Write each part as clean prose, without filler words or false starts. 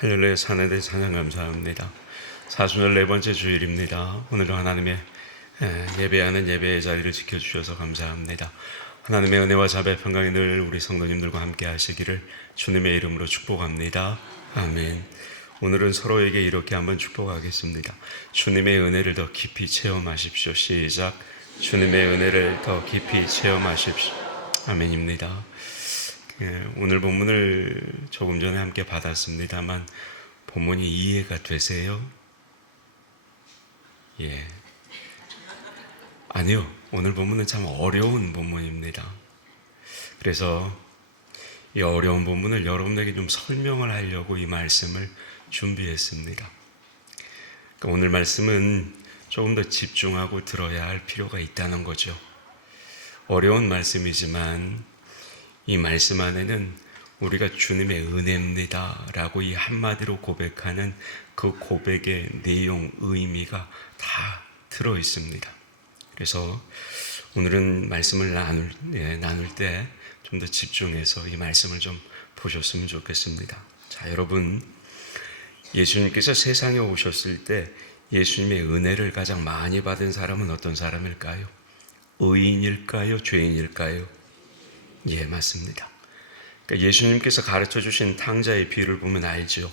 할렐루야. 산에대 찬양 감사합니다. 사순절 네 번째 주일입니다. 오늘도 하나님의 예배하는 예배의 자리를 지켜주셔서 감사합니다. 하나님의 은혜와 자비의 평강이 늘 우리 성도님들과 함께 하시기를 주님의 이름으로 축복합니다. 아멘. 오늘은 서로에게 이렇게 한번 축복하겠습니다. 주님의 은혜를 더 깊이 체험하십시오. 시작. 주님의 은혜를 더 깊이 체험하십시오. 아멘입니다. 오늘 본문을 조금 전에 함께 받았습니다만 본문이 이해가 되세요? 예. 아니요. 오늘 본문은 참 어려운 본문입니다. 그래서 이 어려운 본문을 여러분에게 좀 설명을 하려고 이 말씀을 준비했습니다. 그러니까 오늘 말씀은 조금 더 집중하고 들어야 할 필요가 있다는 거죠. 어려운 말씀이지만 이 말씀 안에는 우리가 주님의 은혜입니다 라고 이 한마디로 고백하는 그 고백의 내용, 의미가 다 들어 있습니다. 그래서 오늘은 말씀을 나눌 때 좀 더 집중해서 이 말씀을 좀 보셨으면 좋겠습니다. 자, 여러분, 예수님께서 세상에 오셨을 때 예수님의 은혜를 가장 많이 받은 사람은 어떤 사람일까요? 의인일까요? 죄인일까요? 예, 맞습니다. 그러니까 예수님께서 가르쳐 주신 탕자의 비유를 보면 알죠.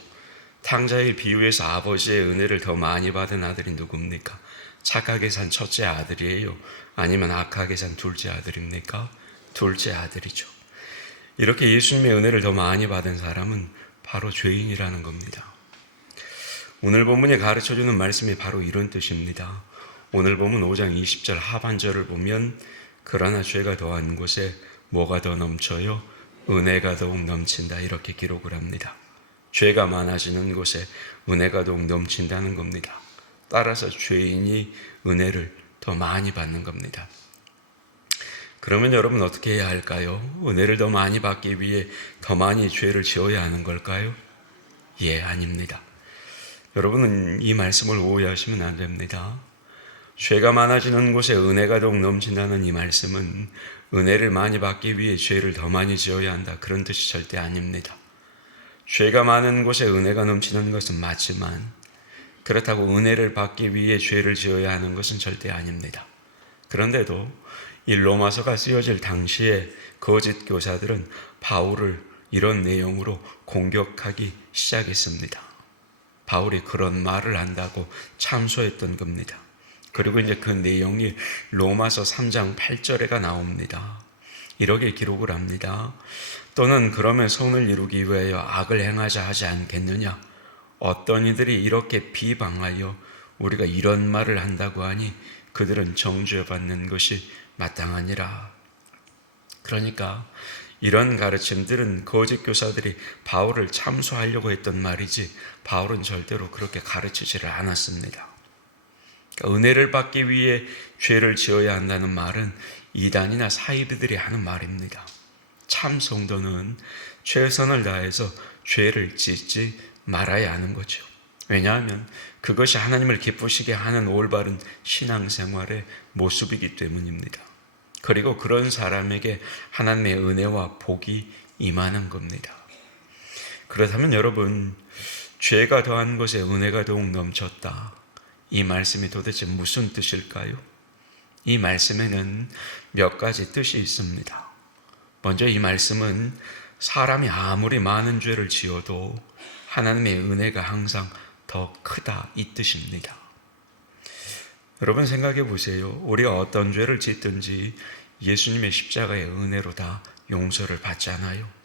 탕자의 비유에서 아버지의 은혜를 더 많이 받은 아들이 누굽니까? 착하게 산 첫째 아들이에요? 아니면 악하게 산 둘째 아들입니까? 둘째 아들이죠. 이렇게 예수님의 은혜를 더 많이 받은 사람은 바로 죄인이라는 겁니다. 오늘 본문이 가르쳐 주는 말씀이 바로 이런 뜻입니다. 오늘 본문 5장 20절 하반절을 보면 그러나 죄가 더한 곳에 뭐가 더 넘쳐요? 은혜가 더욱 넘친다. 이렇게 기록을 합니다. 죄가 많아지는 곳에 은혜가 더욱 넘친다는 겁니다. 따라서 죄인이 은혜를 더 많이 받는 겁니다. 그러면 여러분 어떻게 해야 할까요? 은혜를 더 많이 받기 위해 더 많이 죄를 지어야 하는 걸까요? 예, 아닙니다. 여러분은 이 말씀을 오해하시면 안 됩니다. 죄가 많아지는 곳에 은혜가 더욱 넘친다는 이 말씀은 은혜를 많이 받기 위해 죄를 더 많이 지어야 한다, 그런 뜻이 절대 아닙니다. 죄가 많은 곳에 은혜가 넘치는 것은 맞지만 그렇다고 은혜를 받기 위해 죄를 지어야 하는 것은 절대 아닙니다. 그런데도 이 로마서가 쓰여질 당시에 거짓 교사들은 바울을 이런 내용으로 공격하기 시작했습니다. 바울이 그런 말을 한다고 참소했던 겁니다. 그리고 이제 그 내용이 로마서 3장 8절에가 나옵니다. 이렇게 기록을 합니다. 또는 그러면 선을 이루기 위하여 악을 행하자 하지 않겠느냐? 어떤 이들이 이렇게 비방하여 우리가 이런 말을 한다고 하니 그들은 정죄받는 것이 마땅하니라. 그러니까 이런 가르침들은 거짓 교사들이 바울을 참소하려고 했던 말이지 바울은 절대로 그렇게 가르치지를 않았습니다. 은혜를 받기 위해 죄를 지어야 한다는 말은 이단이나 사이비들이 하는 말입니다. 참 성도는 최선을 다해서 죄를 짓지 말아야 하는 거죠. 왜냐하면 그것이 하나님을 기쁘시게 하는 올바른 신앙생활의 모습이기 때문입니다. 그리고 그런 사람에게 하나님의 은혜와 복이 임하는 겁니다. 그렇다면 여러분, 죄가 더한 곳에 은혜가 더욱 넘쳤다. 이 말씀이 도대체 무슨 뜻일까요? 이 말씀에는 몇 가지 뜻이 있습니다. 먼저 이 말씀은 사람이 아무리 많은 죄를 지어도 하나님의 은혜가 항상 더 크다, 이 뜻입니다. 여러분 생각해 보세요. 우리가 어떤 죄를 짓든지 예수님의 십자가의 은혜로 다 용서를 받잖아요.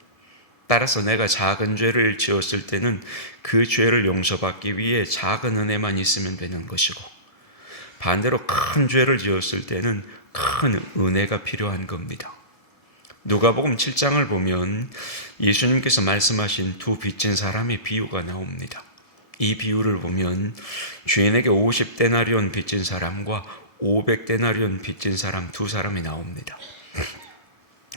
따라서 내가 작은 죄를 지었을 때는 그 죄를 용서받기 위해 작은 은혜만 있으면 되는 것이고, 반대로 큰 죄를 지었을 때는 큰 은혜가 필요한 겁니다. 누가복음 7장을 보면 예수님께서 말씀하신 두 빚진 사람의 비유가 나옵니다. 이 비유를 보면 주인에게 50데나리온 빚진 사람과 500데나리온 빚진 사람 두 사람이 나옵니다.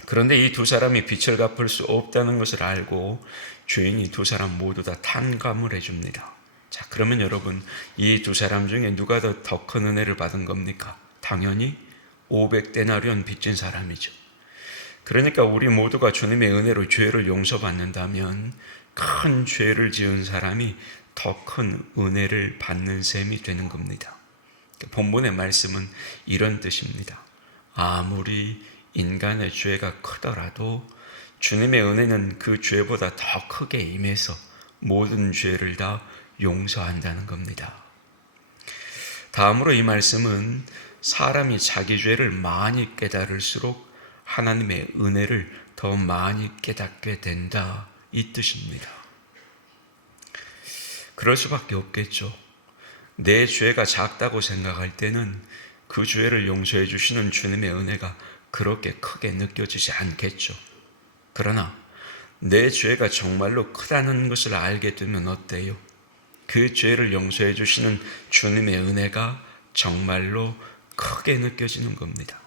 그런데 이 두 사람이 빚을 갚을 수 없다는 것을 알고 주인이 두 사람 모두 다 탕감을 해줍니다. 자, 그러면 여러분, 이 두 사람 중에 누가 더 큰 은혜를 받은 겁니까? 당연히 500데나리온 빚진 사람이죠. 그러니까 우리 모두가 주님의 은혜로 죄를 용서받는다면 큰 죄를 지은 사람이 더 큰 은혜를 받는 셈이 되는 겁니다. 본문의 말씀은 이런 뜻입니다. 아무리 인간의 죄가 크더라도 주님의 은혜는 그 죄보다 더 크게 임해서 모든 죄를 다 용서한다는 겁니다. 다음으로 이 말씀은 사람이 자기 죄를 많이 깨달을수록 하나님의 은혜를 더 많이 깨닫게 된다, 이 뜻입니다. 그럴 수밖에 없겠죠. 내 죄가 작다고 생각할 때는 그 죄를 용서해 주시는 주님의 은혜가 그렇게 크게 느껴지지 않겠죠. 그러나 내 죄가 정말로 크다는 것을 알게 되면 어때요? 그 죄를 용서해 주시는 주님의 은혜가 정말로 크게 느껴지는 겁니다.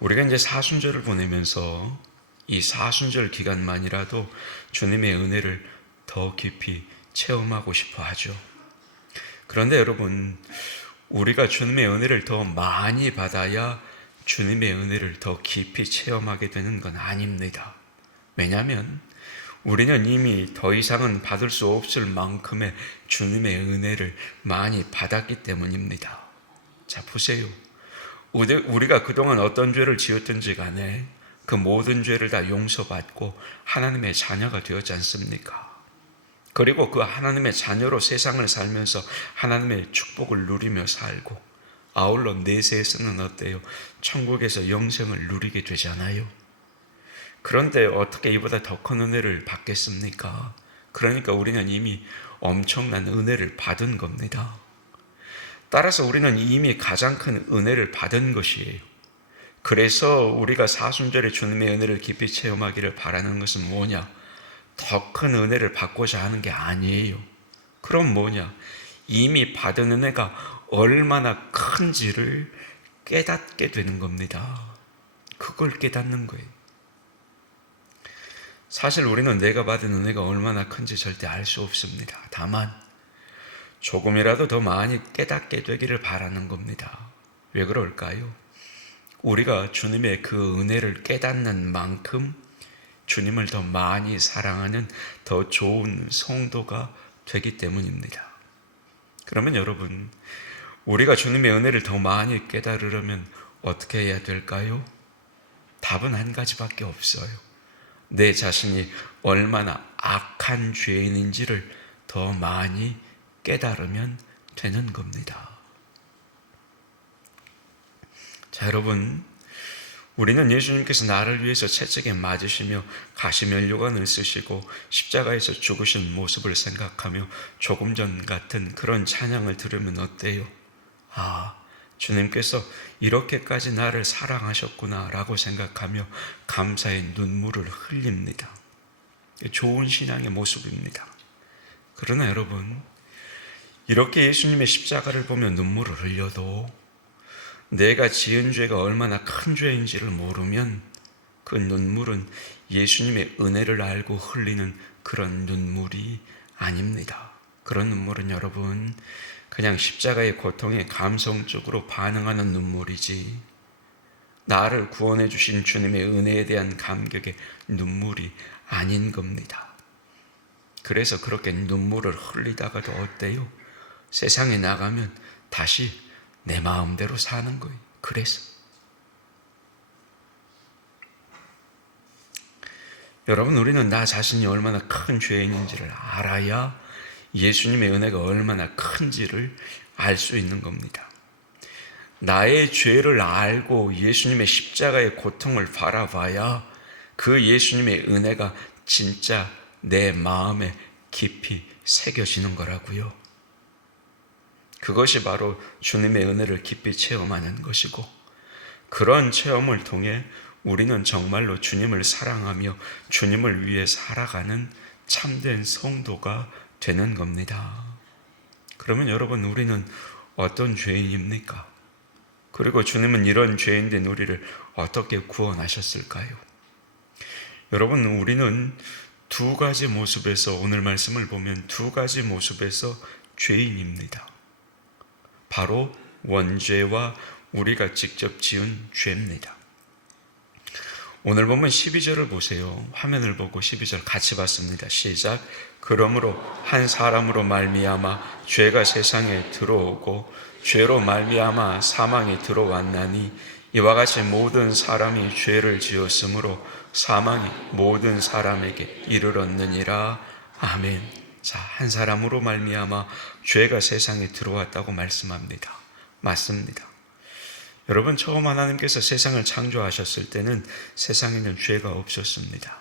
우리가 이제 사순절을 보내면서 이 사순절 기간만이라도 주님의 은혜를 더 깊이 체험하고 싶어 하죠. 그런데 여러분, 우리가 주님의 은혜를 더 많이 받아야 주님의 은혜를 더 깊이 체험하게 되는 건 아닙니다. 왜냐하면 우리는 이미 더 이상은 받을 수 없을 만큼의 주님의 은혜를 많이 받았기 때문입니다. 자, 보세요. 우리가 그동안 어떤 죄를 지었든지 간에 그 모든 죄를 다 용서받고 하나님의 자녀가 되었지 않습니까? 그리고 그 하나님의 자녀로 세상을 살면서 하나님의 축복을 누리며 살고, 아울러 내세에서는 어때요? 천국에서 영생을 누리게 되잖아요. 그런데 어떻게 이보다 더 큰 은혜를 받겠습니까? 그러니까 우리는 이미 엄청난 은혜를 받은 겁니다. 따라서 우리는 이미 가장 큰 은혜를 받은 것이에요. 그래서 우리가 사순절에 주님의 은혜를 깊이 체험하기를 바라는 것은 뭐냐? 더 큰 은혜를 받고자 하는 게 아니에요. 그럼 뭐냐? 이미 받은 은혜가 얼마나 큰지를 깨닫게 되는 겁니다. 그걸 깨닫는 거예요. 사실 우리는 내가 받은 은혜가 얼마나 큰지 절대 알 수 없습니다. 다만 조금이라도 더 많이 깨닫게 되기를 바라는 겁니다. 왜 그럴까요? 우리가 주님의 그 은혜를 깨닫는 만큼 주님을 더 많이 사랑하는 더 좋은 성도가 되기 때문입니다. 그러면 여러분, 우리가 주님의 은혜를 더 많이 깨달으려면 어떻게 해야 될까요? 답은 한 가지밖에 없어요. 내 자신이 얼마나 악한 죄인인지를 더 많이 깨달으면 되는 겁니다. 자, 여러분, 우리는 예수님께서 나를 위해서 채찍에 맞으시며 가시면류관을 쓰시고 십자가에서 죽으신 모습을 생각하며 조금 전 같은 그런 찬양을 들으면 어때요? 아, 주님께서 이렇게까지 나를 사랑하셨구나 라고 생각하며 감사의 눈물을 흘립니다. 좋은 신앙의 모습입니다. 그러나 여러분, 이렇게 예수님의 십자가를 보며 눈물을 흘려도 내가 지은 죄가 얼마나 큰 죄인지를 모르면 그 눈물은 예수님의 은혜를 알고 흘리는 그런 눈물이 아닙니다. 그런 눈물은 여러분, 그냥 십자가의 고통에 감성적으로 반응하는 눈물이지, 나를 구원해 주신 주님의 은혜에 대한 감격의 눈물이 아닌 겁니다. 그래서 그렇게 눈물을 흘리다가도 어때요? 세상에 나가면 다시 내 마음대로 사는 거예요. 그래서 여러분, 우리는 나 자신이 얼마나 큰 죄인인지를 알아야 예수님의 은혜가 얼마나 큰지를 알 수 있는 겁니다. 나의 죄를 알고 예수님의 십자가의 고통을 바라봐야 그 예수님의 은혜가 진짜 내 마음에 깊이 새겨지는 거라고요. 그것이 바로 주님의 은혜를 깊이 체험하는 것이고, 그런 체험을 통해 우리는 정말로 주님을 사랑하며 주님을 위해 살아가는 참된 성도가 되는 겁니다. 그러면 여러분, 우리는 어떤 죄인입니까? 그리고 주님은 이런 죄인된 우리를 어떻게 구원하셨을까요? 여러분, 우리는 두 가지 모습에서, 오늘 말씀을 보면 두 가지 모습에서 죄인입니다. 바로 원죄와 우리가 직접 지은 죄입니다. 오늘 보면 12절을 보세요. 화면을 보고 12절 같이 봤습니다. 시작. 그러므로 한 사람으로 말미암아 죄가 세상에 들어오고 죄로 말미암아 사망이 들어왔나니 이와 같이 모든 사람이 죄를 지었으므로 사망이 모든 사람에게 이르렀느니라. 아멘. 자, 한 사람으로 말미암아 죄가 세상에 들어왔다고 말씀합니다. 맞습니다. 여러분, 처음 하나님께서 세상을 창조하셨을 때는 세상에는 죄가 없었습니다.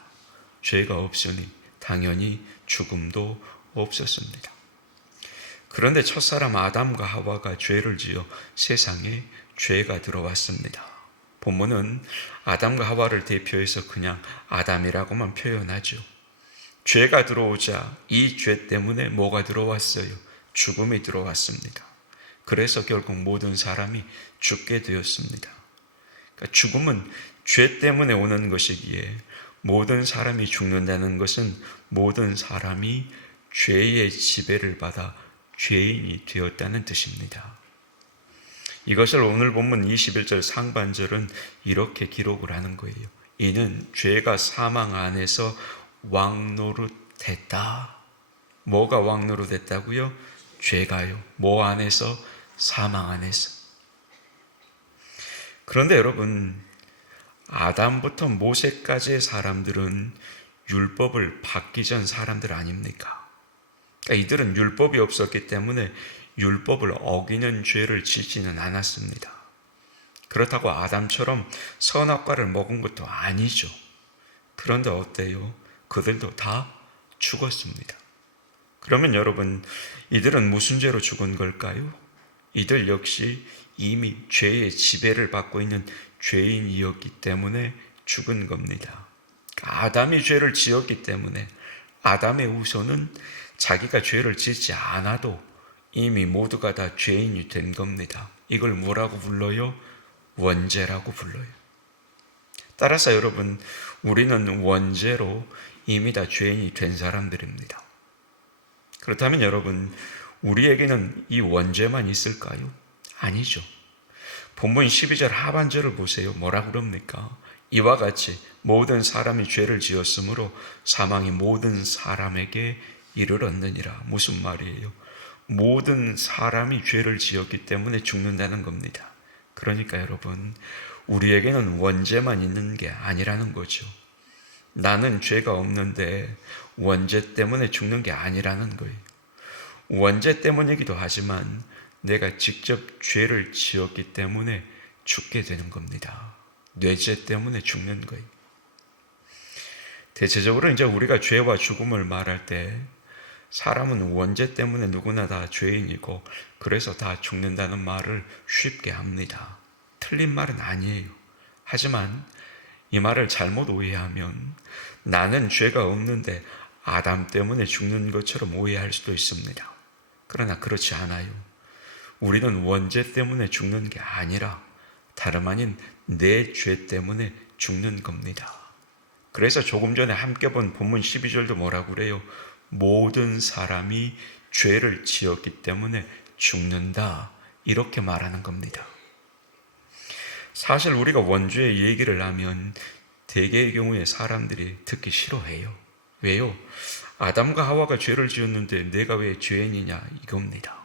죄가 없으니 당연히 죽음도 없었습니다. 그런데 첫사람 아담과 하와가 죄를 지어 세상에 죄가 들어왔습니다. 본문은 아담과 하와를 대표해서 그냥 아담이라고만 표현하죠. 죄가 들어오자 이 죄 때문에 뭐가 들어왔어요? 죽음이 들어왔습니다. 그래서 결국 모든 사람이 죽게 되었습니다. 그러니까 죽음은 죄 때문에 오는 것이기에 모든 사람이 죽는다는 것은 모든 사람이 죄의 지배를 받아 죄인이 되었다는 뜻입니다. 이것을 오늘 본문 21절 상반절은 이렇게 기록을 하는 거예요. 이는 죄가 사망 안에서 왕노릇했다. 뭐가 왕노릇했다고요? 죄가요. 뭐 안에서? 사망 안에서. 그런데 여러분, 아담부터 모세까지의 사람들은 율법을 받기 전 사람들 아닙니까? 그러니까 이들은 율법이 없었기 때문에 율법을 어기는 죄를 지지는 않았습니다. 그렇다고 아담처럼 선악과를 먹은 것도 아니죠. 그런데 어때요? 그들도 다 죽었습니다. 그러면 여러분, 이들은 무슨 죄로 죽은 걸까요? 이들 역시 이미 죄의 지배를 받고 있는 죄인이었기 때문에 죽은 겁니다. 아담이 죄를 지었기 때문에 아담의 후손은 자기가 죄를 짓지 않아도 이미 모두가 다 죄인이 된 겁니다. 이걸 뭐라고 불러요? 원죄라고 불러요. 따라서 여러분, 우리는 원죄로 이미 다 죄인이 된 사람들입니다. 그렇다면 여러분, 우리에게는 이 원죄만 있을까요? 아니죠. 본문 12절 하반절을 보세요. 뭐라 그럽니까? 이와 같이 모든 사람이 죄를 지었으므로 사망이 모든 사람에게 이르렀느니라. 무슨 말이에요? 모든 사람이 죄를 지었기 때문에 죽는다는 겁니다. 그러니까 여러분, 우리에게는 원죄만 있는 게 아니라는 거죠. 나는 죄가 없는데 원죄 때문에 죽는 게 아니라는 거예요. 원죄 때문이기도 하지만 내가 직접 죄를 지었기 때문에 죽게 되는 겁니다. 뇌죄 때문에 죽는 거예요. 대체적으로 이제 우리가 죄와 죽음을 말할 때 사람은 원죄 때문에 누구나 다 죄인이고 그래서 다 죽는다는 말을 쉽게 합니다. 틀린 말은 아니에요. 하지만 이 말을 잘못 오해하면 나는 죄가 없는데 아담 때문에 죽는 것처럼 오해할 수도 있습니다. 그러나 그렇지 않아요. 우리는 원죄 때문에 죽는 게 아니라 다름 아닌 내 죄 때문에 죽는 겁니다. 그래서 조금 전에 함께 본 본문 12절도 뭐라고 그래요? 모든 사람이 죄를 지었기 때문에 죽는다. 이렇게 말하는 겁니다. 사실 우리가 원죄의 얘기를 하면 대개의 경우에 사람들이 듣기 싫어해요. 왜요? 아담과 하와가 죄를 지었는데 내가 왜 죄인이냐 이겁니다.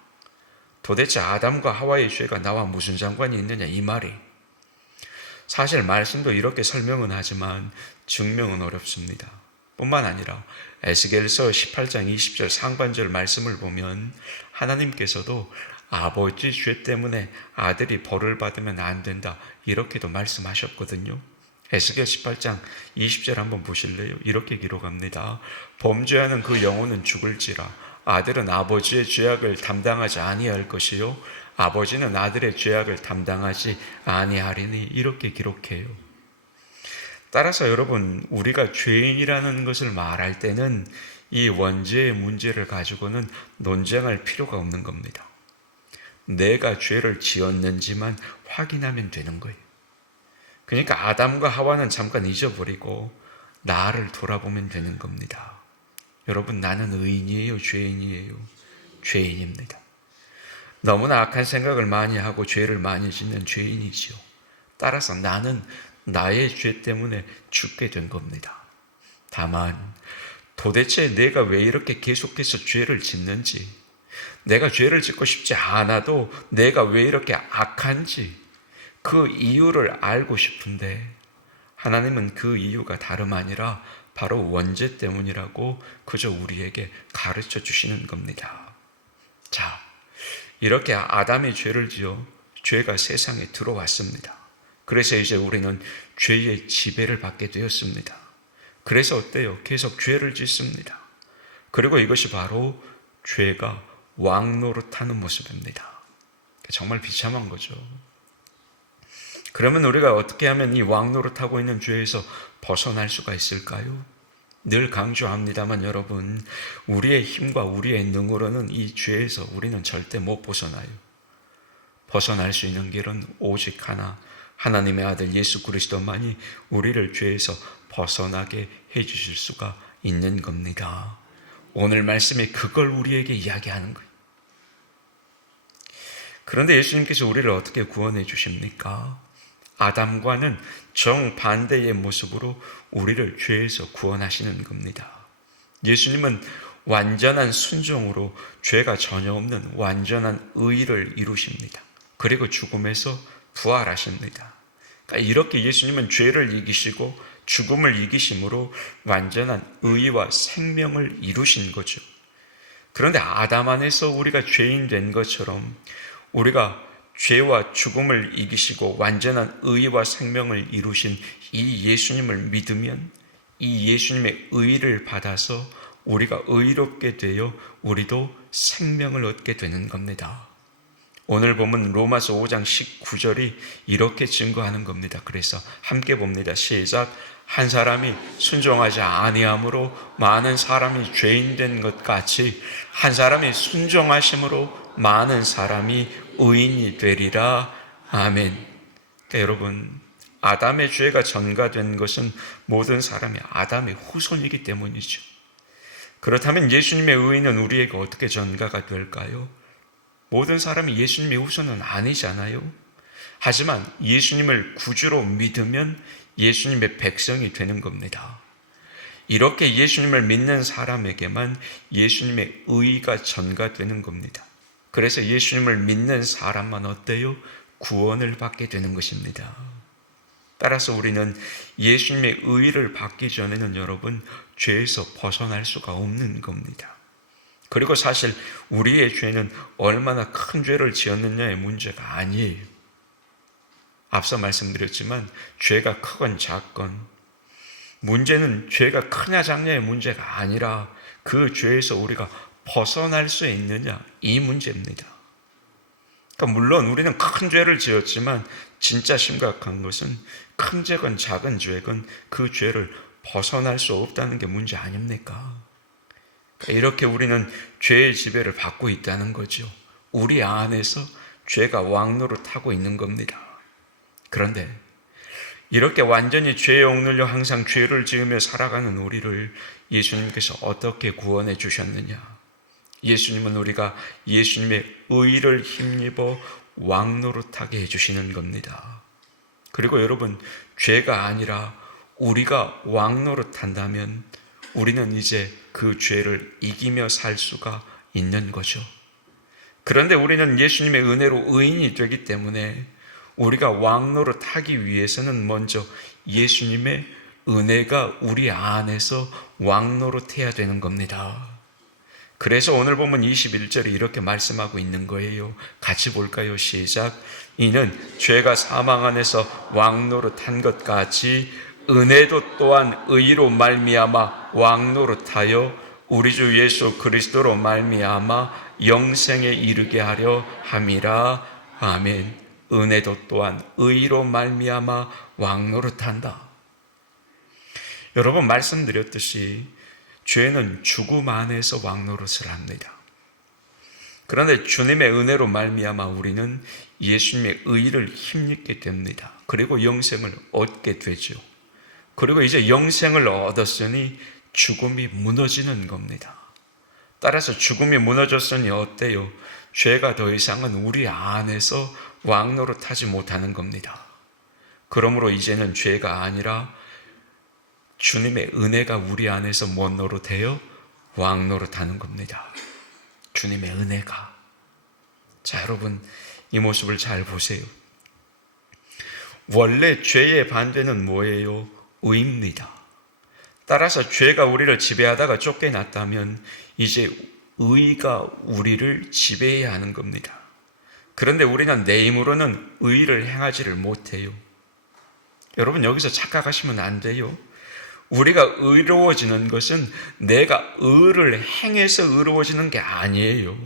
도대체 아담과 하와의 죄가 나와 무슨 상관이 있느냐 이 말이. 사실 말씀도 이렇게 설명은 하지만 증명은 어렵습니다. 뿐만 아니라 에스겔서 18장 20절 상반절 말씀을 보면 하나님께서도 아버지 죄 때문에 아들이 벌을 받으면 안 된다 이렇게도 말씀하셨거든요. 에스겔 18장 20절 한번 보실래요? 이렇게 기록합니다. 범죄하는 그 영혼은 죽을지라 아들은 아버지의 죄악을 담당하지 아니할 것이요 아버지는 아들의 죄악을 담당하지 아니하리니 이렇게 기록해요. 따라서 여러분, 우리가 죄인이라는 것을 말할 때는 이 원죄의 문제를 가지고는 논쟁할 필요가 없는 겁니다. 내가 죄를 지었는지만 확인하면 되는 거예요. 그러니까 아담과 하와는 잠깐 잊어버리고 나를 돌아보면 되는 겁니다. 여러분, 나는 의인이에요? 죄인이에요? 죄인입니다. 너무나 악한 생각을 많이 하고 죄를 많이 짓는 죄인이지요. 따라서 나는 나의 죄 때문에 죽게 된 겁니다. 다만 도대체 내가 왜 이렇게 계속해서 죄를 짓는지, 내가 죄를 짓고 싶지 않아도 내가 왜 이렇게 악한지 그 이유를 알고 싶은데 하나님은 그 이유가 다름 아니라 바로 원죄 때문이라고 그저 우리에게 가르쳐 주시는 겁니다. 자, 이렇게 아담이 죄를 지어 죄가 세상에 들어왔습니다. 그래서 이제 우리는 죄의 지배를 받게 되었습니다. 그래서 어때요? 계속 죄를 짓습니다. 그리고 이것이 바로 죄가 왕노릇하는 모습입니다. 정말 비참한 거죠. 그러면 우리가 어떻게 하면 이 왕노릇하고 있는 죄에서 벗어날 수가 있을까요? 늘 강조합니다만 여러분, 우리의 힘과 우리의 능으로는 이 죄에서 우리는 절대 못 벗어나요. 벗어날 수 있는 길은 오직 하나, 하나님의 아들 예수 그리스도만이 우리를 죄에서 벗어나게 해주실 수가 있는 겁니다. 오늘 말씀에 그걸 우리에게 이야기하는 거예요. 그런데 예수님께서 우리를 어떻게 구원해 주십니까? 아담과는 정반대의 모습으로 우리를 죄에서 구원하시는 겁니다. 예수님은 완전한 순종으로 죄가 전혀 없는 완전한 의를 이루십니다. 그리고 죽음에서 부활하십니다. 그러니까 이렇게 예수님은 죄를 이기시고 죽음을 이기심으로 완전한 의와 생명을 이루신 거죠. 그런데 아담 안에서 우리가 죄인 된 것처럼 우리가 죄와 죽음을 이기시고 완전한 의와 생명을 이루신 이 예수님을 믿으면 이 예수님의 의를 받아서 우리가 의롭게 되어 우리도 생명을 얻게 되는 겁니다. 오늘 보면 로마서 5장 19절이 이렇게 증거하는 겁니다. 그래서 함께 봅니다. 시작. 한 사람이 순종하지 아니함으로 많은 사람이 죄인 된 것 같이 한 사람이 순종하심으로 많은 사람이 의인이 되리라. 아멘. 그러니까 여러분, 아담의 죄가 전가된 것은 모든 사람이 아담의 후손이기 때문이죠. 그렇다면 예수님의 의는 우리에게 어떻게 전가가 될까요? 모든 사람이 예수님의 후손은 아니잖아요. 하지만 예수님을 구주로 믿으면 예수님의 백성이 되는 겁니다. 이렇게 예수님을 믿는 사람에게만 예수님의 의가 전가되는 겁니다. 그래서 예수님을 믿는 사람만 어때요? 구원을 받게 되는 것입니다. 따라서 우리는 예수님의 의를 받기 전에는 여러분 죄에서 벗어날 수가 없는 겁니다. 그리고 사실 우리의 죄는 얼마나 큰 죄를 지었느냐의 문제가 아니에요. 앞서 말씀드렸지만 죄가 크건 작건 문제는 죄가 크냐 작냐의 문제가 아니라 그 죄에서 우리가 벗어날 수 있느냐 이 문제입니다. 그러니까 물론 우리는 큰 죄를 지었지만 진짜 심각한 것은 큰 죄건 작은 죄건 그 죄를 벗어날 수 없다는 게 문제 아닙니까? 그러니까 이렇게 우리는 죄의 지배를 받고 있다는 거죠. 우리 안에서 죄가 왕노릇하고 있는 겁니다. 그런데 이렇게 완전히 죄에 억눌려 항상 죄를 지으며 살아가는 우리를 예수님께서 어떻게 구원해 주셨느냐? 예수님은 우리가 예수님의 의를 힘입어 왕노릇하게 해주시는 겁니다. 그리고 여러분, 죄가 아니라 우리가 왕노릇한다면 우리는 이제 그 죄를 이기며 살 수가 있는 거죠. 그런데 우리는 예수님의 은혜로 의인이 되기 때문에 우리가 왕노릇하기 위해서는 먼저 예수님의 은혜가 우리 안에서 왕노릇해야 되는 겁니다. 그래서 오늘 보면 21절이 이렇게 말씀하고 있는 거예요. 같이 볼까요? 시작. 이는 죄가 사망 안에서 왕노릇한 것 같이 은혜도 또한 의로 말미암아 왕노릇하여 우리 주 예수 그리스도로 말미암아 영생에 이르게 하려 함이라. 아멘. 은혜도 또한 의로 말미암아 왕노릇한다. 여러분 말씀드렸듯이 죄는 죽음 안에서 왕노릇을 합니다. 그런데 주님의 은혜로 말미암아 우리는 예수님의 의를 힘입게 됩니다. 그리고 영생을 얻게 되죠. 그리고 이제 영생을 얻었으니 죽음이 무너지는 겁니다. 따라서 죽음이 무너졌으니 어때요? 죄가 더 이상은 우리 안에서 왕노릇하지 못하는 겁니다. 그러므로 이제는 죄가 아니라 주님의 은혜가 우리 안에서 뭔 노릇해요? 왕 노릇하는 겁니다. 주님의 은혜가. 자, 여러분, 이 모습을 잘 보세요. 원래 죄의 반대는 뭐예요? 의입니다. 따라서 죄가 우리를 지배하다가 쫓겨났다면 이제 의가 우리를 지배해야 하는 겁니다. 그런데 우리는 내 힘으로는 의를 행하지를 못해요. 여러분, 여기서 착각하시면 안 돼요. 우리가 의로워지는 것은 내가 의를 행해서 의로워지는 게 아니에요.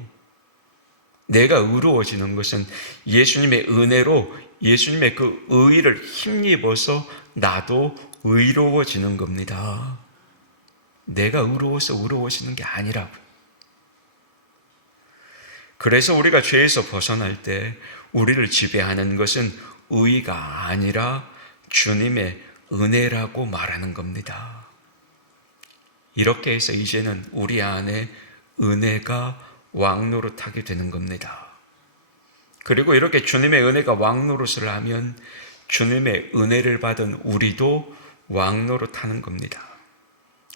내가 의로워지는 것은 예수님의 은혜로 예수님의 그 의를 힘입어서 나도 의로워지는 겁니다. 내가 의로워서 의로워지는 게 아니라고요. 그래서 우리가 죄에서 벗어날 때 우리를 지배하는 것은 의가 아니라 주님의 은혜라고 말하는 겁니다. 이렇게 해서 이제는 우리 안에 은혜가 왕노릇하게 되는 겁니다. 그리고 이렇게 주님의 은혜가 왕노릇을 하면 주님의 은혜를 받은 우리도 왕노릇하는 겁니다.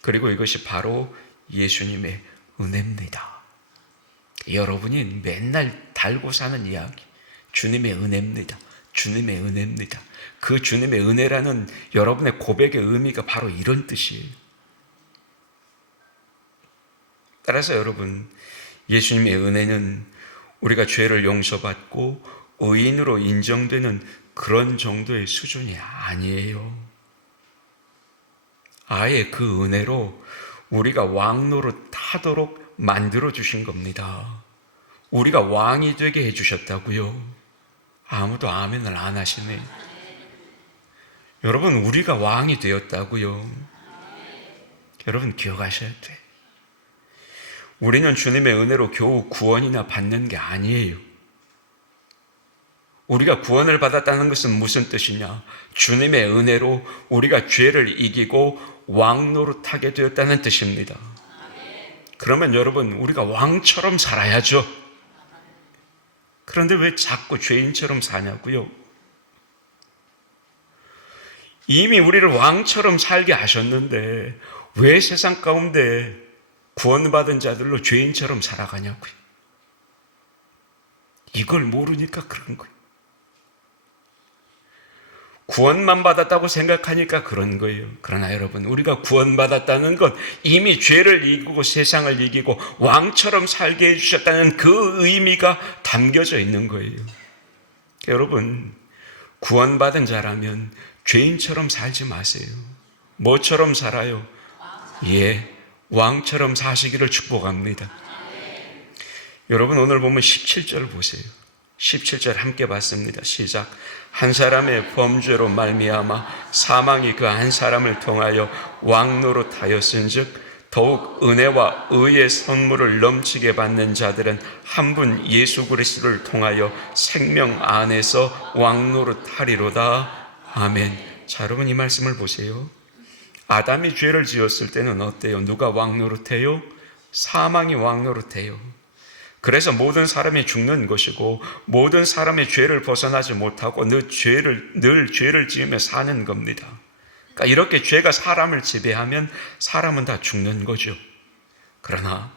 그리고 이것이 바로 예수님의 은혜입니다. 여러분이 맨날 달고 사는 이야기, 주님의 은혜입니다. 주님의 은혜입니다. 그 주님의 은혜라는 여러분의 고백의 의미가 바로 이런 뜻이에요. 따라서 여러분, 예수님의 은혜는 우리가 죄를 용서받고 의인으로 인정되는 그런 정도의 수준이 아니에요. 아예 그 은혜로 우리가 왕노릇 하도록 만들어 주신 겁니다. 우리가 왕이 되게 해주셨다고요. 아무도 아멘을 안 하시네. 여러분, 우리가 왕이 되었다고요. 여러분, 기억하셔야 돼. 우리는 주님의 은혜로 겨우 구원이나 받는 게 아니에요. 우리가 구원을 받았다는 것은 무슨 뜻이냐? 주님의 은혜로 우리가 죄를 이기고 왕노릇하게 되었다는 뜻입니다. 그러면 여러분, 우리가 왕처럼 살아야죠. 그런데 왜 자꾸 죄인처럼 사냐고요? 이미 우리를 왕처럼 살게 하셨는데 왜 세상 가운데 구원받은 자들로 죄인처럼 살아가냐고요? 이걸 모르니까 그런 거예요. 구원만 받았다고 생각하니까 그런 거예요. 그러나 여러분, 우리가 구원받았다는 건 이미 죄를 이기고 세상을 이기고 왕처럼 살게 해주셨다는 그 의미가 담겨져 있는 거예요. 여러분, 구원받은 자라면 죄인처럼 살지 마세요. 뭐처럼 살아요? 예, 왕처럼 사시기를 축복합니다. 여러분, 오늘 보면 17절 보세요. 17절 함께 봤습니다. 시작. 한 사람의 범죄로 말미암아 사망이 그 한 사람을 통하여 왕노릇하였은즉 더욱 은혜와 의의 선물을 넘치게 받는 자들은 한 분 예수 그리스도를 통하여 생명 안에서 왕노릇하리로다. 아멘. 자, 여러분, 이 말씀을 보세요. 아담이 죄를 지었을 때는 어때요? 누가 왕노릇해요? 사망이 왕노릇해요. 그래서 모든 사람이 죽는 것이고 모든 사람의 죄를 벗어나지 못하고 늘 죄를 지으며 사는 겁니다. 그러니까 이렇게 죄가 사람을 지배하면 사람은 다 죽는 거죠. 그러나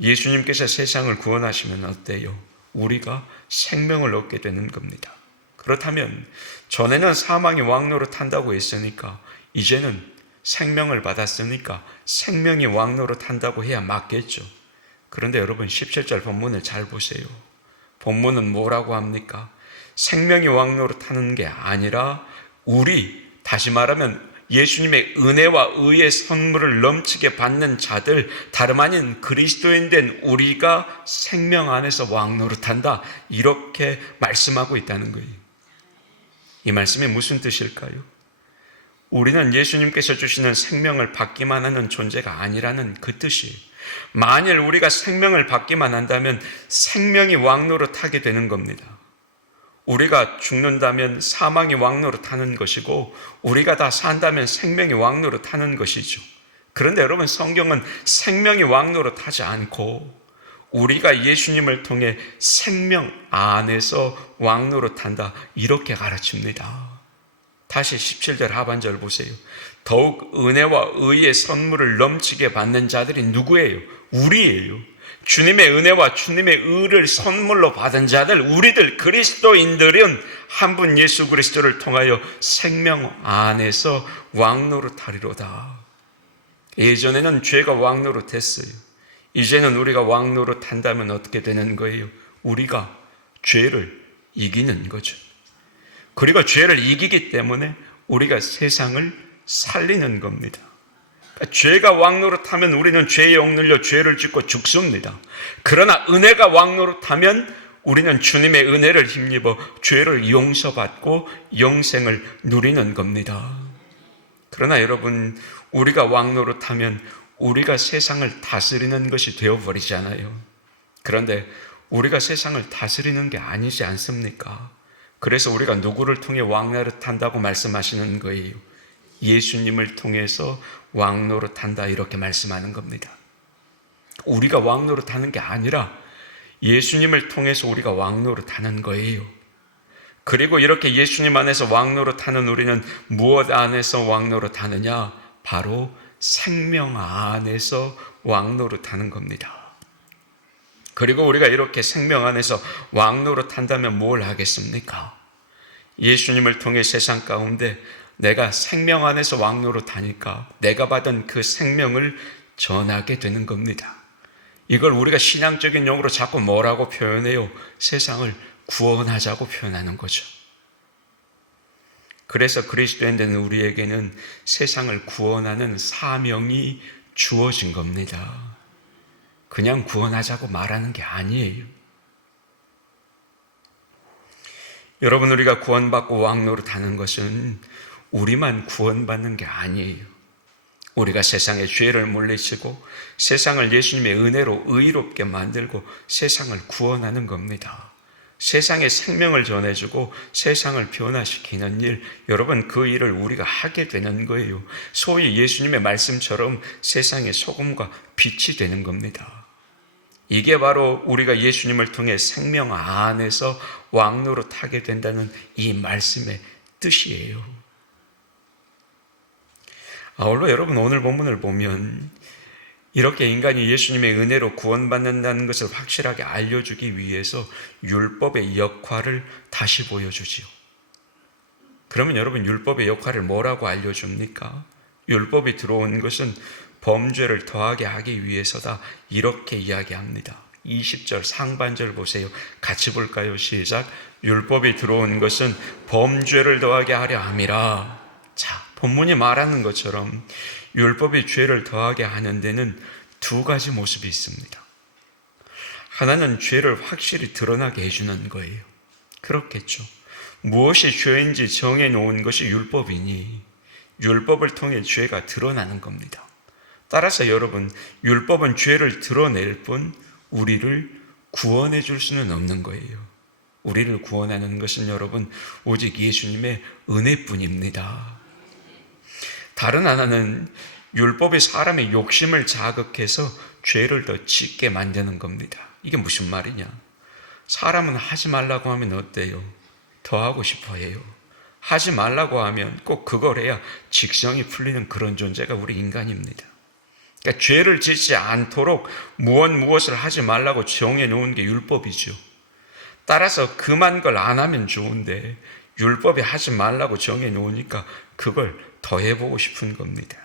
예수님께서 세상을 구원하시면 어때요? 우리가 생명을 얻게 되는 겁니다. 그렇다면 전에는 사망이 왕노릇한다고 했으니까 이제는 생명을 받았으니까 생명이 왕노릇한다고 해야 맞겠죠. 그런데 여러분, 17절 본문을 잘 보세요. 본문은 뭐라고 합니까? 생명이 왕노릇하는 게 아니라 다시 말하면 예수님의 은혜와 의의 선물을 넘치게 받는 자들, 다름 아닌 그리스도인 된 우리가 생명 안에서 왕노릇한다, 이렇게 말씀하고 있다는 거예요. 이 말씀이 무슨 뜻일까요? 우리는 예수님께서 주시는 생명을 받기만 하는 존재가 아니라는 그 뜻이에요. 만일 우리가 생명을 받기만 한다면 생명이 왕노릇하게 되는 겁니다. 우리가 죽는다면 사망이 왕노릇하는 것이고 우리가 다 산다면 생명이 왕노릇하는 것이죠. 그런데 여러분, 성경은 생명이 왕노릇하지 않고 우리가 예수님을 통해 생명 안에서 왕노릇한다, 이렇게 가르칩니다. 다시 17절 하반절 보세요. 더욱 은혜와 의의 선물을 넘치게 받는 자들이 누구예요? 우리예요. 주님의 은혜와 주님의 의를 선물로 받은 자들, 우리들 그리스도인들은 한 분 예수 그리스도를 통하여 생명 안에서 왕노릇하리로다. 예전에는 죄가 왕노릇했어요. 이제는 우리가 왕노릇한다면 어떻게 되는 거예요? 우리가 죄를 이기는 거죠. 그리고 죄를 이기기 때문에 우리가 세상을 살리는 겁니다. 그러니까 죄가 왕노릇하면 우리는 죄에 억눌려 죄를 짓고 죽습니다. 그러나 은혜가 왕노릇하면 우리는 주님의 은혜를 힘입어 죄를 용서받고 영생을 누리는 겁니다. 그러나 여러분, 우리가 왕노릇하면 우리가 세상을 다스리는 것이 되어버리잖아요. 그런데 우리가 세상을 다스리는 게 아니지 않습니까? 그래서 우리가 누구를 통해 왕노릇한다고 말씀하시는 거예요? 예수님을 통해서 왕노릇한다 이렇게 말씀하는 겁니다. 우리가 왕노릇하는 게 아니라 예수님을 통해서 우리가 왕노릇하는 거예요. 그리고 이렇게 예수님 안에서 왕노릇하는 우리는 무엇 안에서 왕노릇하느냐? 바로 생명 안에서 왕노릇하는 겁니다. 그리고 우리가 이렇게 생명 안에서 왕노릇한다면 뭘 하겠습니까? 예수님을 통해 세상 가운데 내가 생명 안에서 왕노릇하니까 내가 받은 그 생명을 전하게 되는 겁니다. 이걸 우리가 신앙적인 용어로 자꾸 뭐라고 표현해요? 세상을 구원하자고 표현하는 거죠. 그래서 그리스도인 된 우리에게는 세상을 구원하는 사명이 주어진 겁니다. 그냥 구원하자고 말하는 게 아니에요. 여러분, 우리가 구원받고 왕노릇하는 것은 우리만 구원받는 게 아니에요. 우리가 세상의 죄를 물리치고 세상을 예수님의 은혜로 의롭게 만들고 세상을 구원하는 겁니다. 세상에 생명을 전해주고 세상을 변화시키는 일, 여러분 그 일을 우리가 하게 되는 거예요. 소위 예수님의 말씀처럼 세상의 소금과 빛이 되는 겁니다. 이게 바로 우리가 예수님을 통해 생명 안에서 왕노릇하게 된다는 이 말씀의 뜻이에요. 아울러 여러분, 오늘 본문을 보면 이렇게 인간이 예수님의 은혜로 구원받는다는 것을 확실하게 알려주기 위해서 율법의 역할을 다시 보여주지요. 그러면 여러분, 율법의 역할을 뭐라고 알려줍니까? 율법이 들어온 것은 범죄를 더하게 하기 위해서다, 이렇게 이야기합니다. 20절 상반절 보세요. 같이 볼까요? 시작. 율법이 들어온 것은 범죄를 더하게 하려 함이라. 자, 본문이 말하는 것처럼 율법이 죄를 더하게 하는 데는 두 가지 모습이 있습니다. 하나는 죄를 확실히 드러나게 해주는 거예요. 그렇겠죠. 무엇이 죄인지 정해놓은 것이 율법이니 율법을 통해 죄가 드러나는 겁니다. 따라서 여러분, 율법은 죄를 드러낼 뿐 우리를 구원해 줄 수는 없는 거예요. 우리를 구원하는 것은 여러분 오직 예수님의 은혜뿐입니다. 다른 하나는 율법이 사람의 욕심을 자극해서 죄를 더 짓게 만드는 겁니다. 이게 무슨 말이냐? 사람은 하지 말라고 하면 어때요? 더 하고 싶어 해요. 하지 말라고 하면 꼭 그걸 해야 직성이 풀리는 그런 존재가 우리 인간입니다. 그러니까 죄를 짓지 않도록 무엇을 하지 말라고 정해놓은 게 율법이죠. 따라서 금한 걸 안 하면 좋은데 율법이 하지 말라고 정해놓으니까 그걸 더 해보고 싶은 겁니다.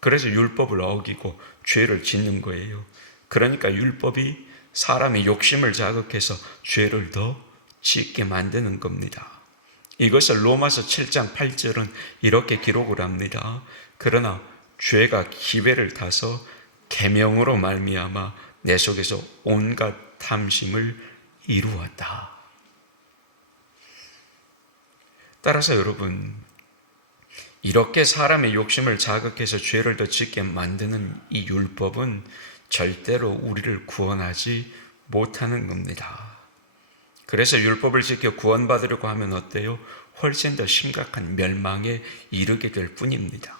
그래서 율법을 어기고 죄를 짓는 거예요. 그러니까 율법이 사람의 욕심을 자극해서 죄를 더 짓게 만드는 겁니다. 이것을 로마서 7장 8절은 이렇게 기록을 합니다. 그러나 죄가 기회를 타서 계명으로 말미암아 내 속에서 온갖 탐심을 이루었다. 따라서 여러분, 이렇게 사람의 욕심을 자극해서 죄를 더 짓게 만드는 이 율법은 절대로 우리를 구원하지 못하는 겁니다. 그래서 율법을 지켜 구원받으려고 하면 어때요? 훨씬 더 심각한 멸망에 이르게 될 뿐입니다.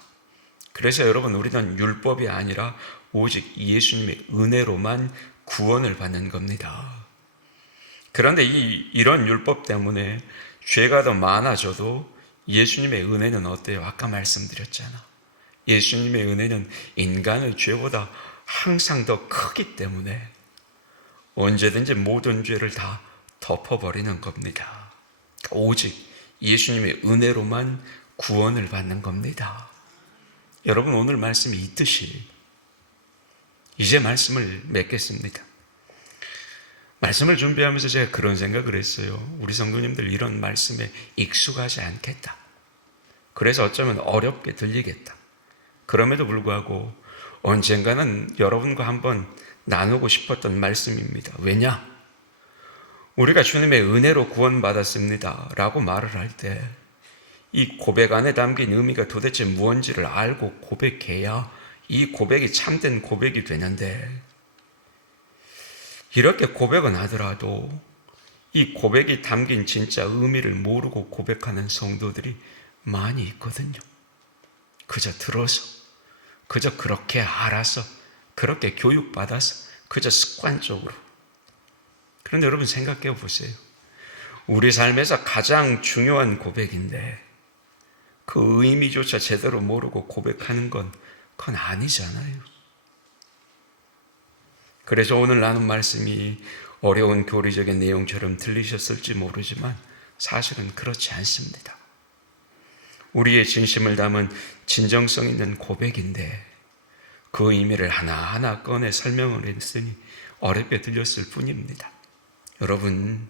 그래서 여러분, 우리는 율법이 아니라 오직 예수님의 은혜로만 구원을 받는 겁니다. 그런데 이런 율법 때문에 죄가 더 많아져도 예수님의 은혜는 어때요? 아까 말씀드렸잖아. 예수님의 은혜는 인간의 죄보다 항상 더 크기 때문에 언제든지 모든 죄를 다 덮어버리는 겁니다. 오직 예수님의 은혜로만 구원을 받는 겁니다. 여러분, 오늘 말씀이 있듯이 이제 말씀을 맺겠습니다. 말씀을 준비하면서 제가 그런 생각을 했어요. 우리 성도님들 이런 말씀에 익숙하지 않겠다. 그래서 어쩌면 어렵게 들리겠다. 그럼에도 불구하고 언젠가는 여러분과 한번 나누고 싶었던 말씀입니다. 왜냐? 우리가 주님의 은혜로 구원받았습니다 라고 말을 할 때 이 고백 안에 담긴 의미가 도대체 무엇인지를 알고 고백해야 이 고백이 참된 고백이 되는데, 이렇게 고백은 하더라도 이 고백이 담긴 진짜 의미를 모르고 고백하는 성도들이 많이 있거든요. 그저 들어서, 그저 그렇게 알아서, 그렇게 교육받아서, 그저 습관적으로. 그런데 여러분 생각해 보세요. 우리 삶에서 가장 중요한 고백인데 그 의미조차 제대로 모르고 고백하는 그건 아니잖아요. 그래서 오늘 나눈 말씀이 어려운 교리적인 내용처럼 들리셨을지 모르지만 사실은 그렇지 않습니다. 우리의 진심을 담은 진정성 있는 고백인데 그 의미를 하나하나 꺼내 설명을 했으니 어렵게 들렸을 뿐입니다. 여러분,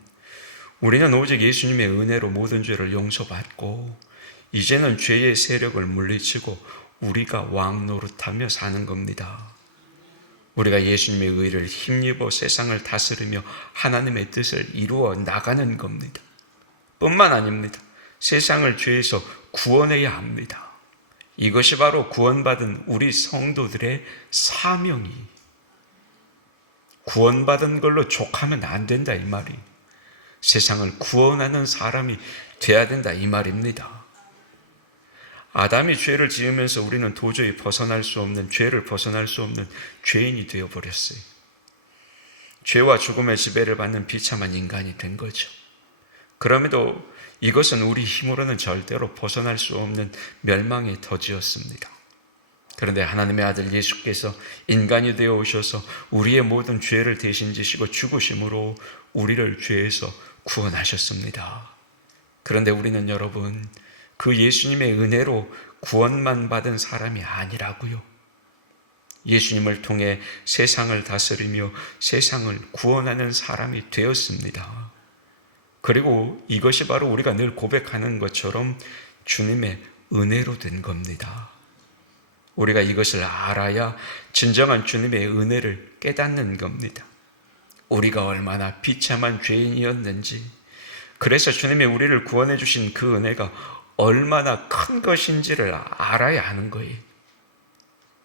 우리는 오직 예수님의 은혜로 모든 죄를 용서받고 이제는 죄의 세력을 물리치고 우리가 왕 노릇하며 사는 겁니다. 우리가 예수님의 의를 힘입어 세상을 다스리며 하나님의 뜻을 이루어 나가는 겁니다. 뿐만 아닙니다. 세상을 죄에서 구원해야 합니다. 이것이 바로 구원받은 우리 성도들의 사명이, 구원받은 걸로 족하면 안 된다 이 말이, 세상을 구원하는 사람이 돼야 된다 이 말입니다. 아담이 죄를 지으면서 우리는 도저히 벗어날 수 없는, 죄를 벗어날 수 없는 죄인이 되어버렸어요. 죄와 죽음의 지배를 받는 비참한 인간이 된 거죠. 그럼에도 이것은 우리 힘으로는 절대로 벗어날 수 없는 멸망의 터지였습니다. 그런데 하나님의 아들 예수께서 인간이 되어 오셔서 우리의 모든 죄를 대신 지시고 죽으심으로 우리를 죄에서 구원하셨습니다. 그런데 우리는 여러분, 그 예수님의 은혜로 구원만 받은 사람이 아니라고요. 예수님을 통해 세상을 다스리며 세상을 구원하는 사람이 되었습니다. 그리고 이것이 바로 우리가 늘 고백하는 것처럼 주님의 은혜로 된 겁니다. 우리가 이것을 알아야 진정한 주님의 은혜를 깨닫는 겁니다. 우리가 얼마나 비참한 죄인이었는지, 그래서 주님이 우리를 구원해 주신 그 은혜가 얼마나 큰 것인지를 알아야 하는 거예요.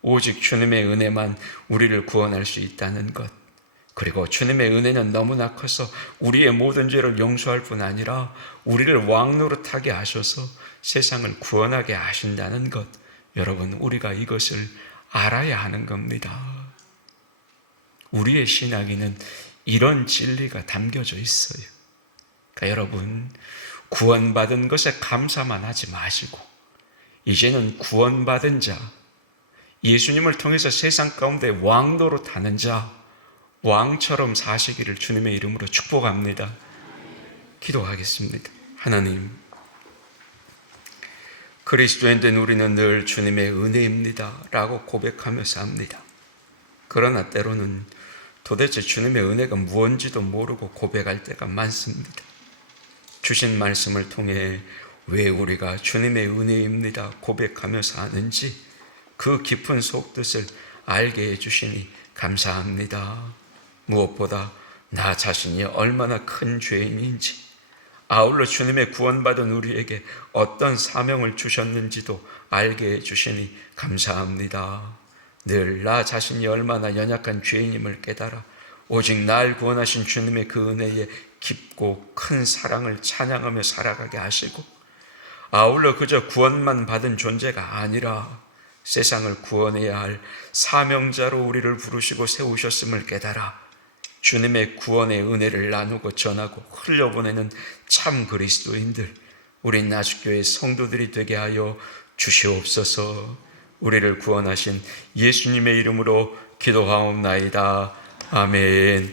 오직 주님의 은혜만 우리를 구원할 수 있다는 것, 그리고 주님의 은혜는 너무나 커서 우리의 모든 죄를 용서할 뿐 아니라 우리를 왕노릇하게 하셔서 세상을 구원하게 하신다는 것, 여러분, 우리가 이것을 알아야 하는 겁니다. 우리의 신앙에는 이런 진리가 담겨져 있어요. 그러니까 여러분, 구원받은 것에 감사만 하지 마시고 이제는 구원받은 자, 예수님을 통해서 세상 가운데 왕노릇하는 자, 왕처럼 사시기를 주님의 이름으로 축복합니다. 기도하겠습니다. 하나님, 그리스도인 된 우리는 늘 주님의 은혜입니다 라고 고백하며 삽니다. 그러나 때로는 도대체 주님의 은혜가 무엇인지도 모르고 고백할 때가 많습니다. 주신 말씀을 통해 왜 우리가 주님의 은혜입니다 고백하며 사는지 그 깊은 속뜻을 알게 해주시니 감사합니다. 무엇보다 나 자신이 얼마나 큰 죄인인지, 아울러 주님의 구원받은 우리에게 어떤 사명을 주셨는지도 알게 해주시니 감사합니다. 늘 나 자신이 얼마나 연약한 죄인임을 깨달아 오직 날 구원하신 주님의 그 은혜에 깊고 큰 사랑을 찬양하며 살아가게 하시고, 아울러 그저 구원만 받은 존재가 아니라 세상을 구원해야 할 사명자로 우리를 부르시고 세우셨음을 깨달아 주님의 구원의 은혜를 나누고 전하고 흘려보내는 참 그리스도인들, 우리 나주교회 성도들이 되게 하여 주시옵소서. 우리를 구원하신 예수님의 이름으로 기도하옵나이다. 아멘.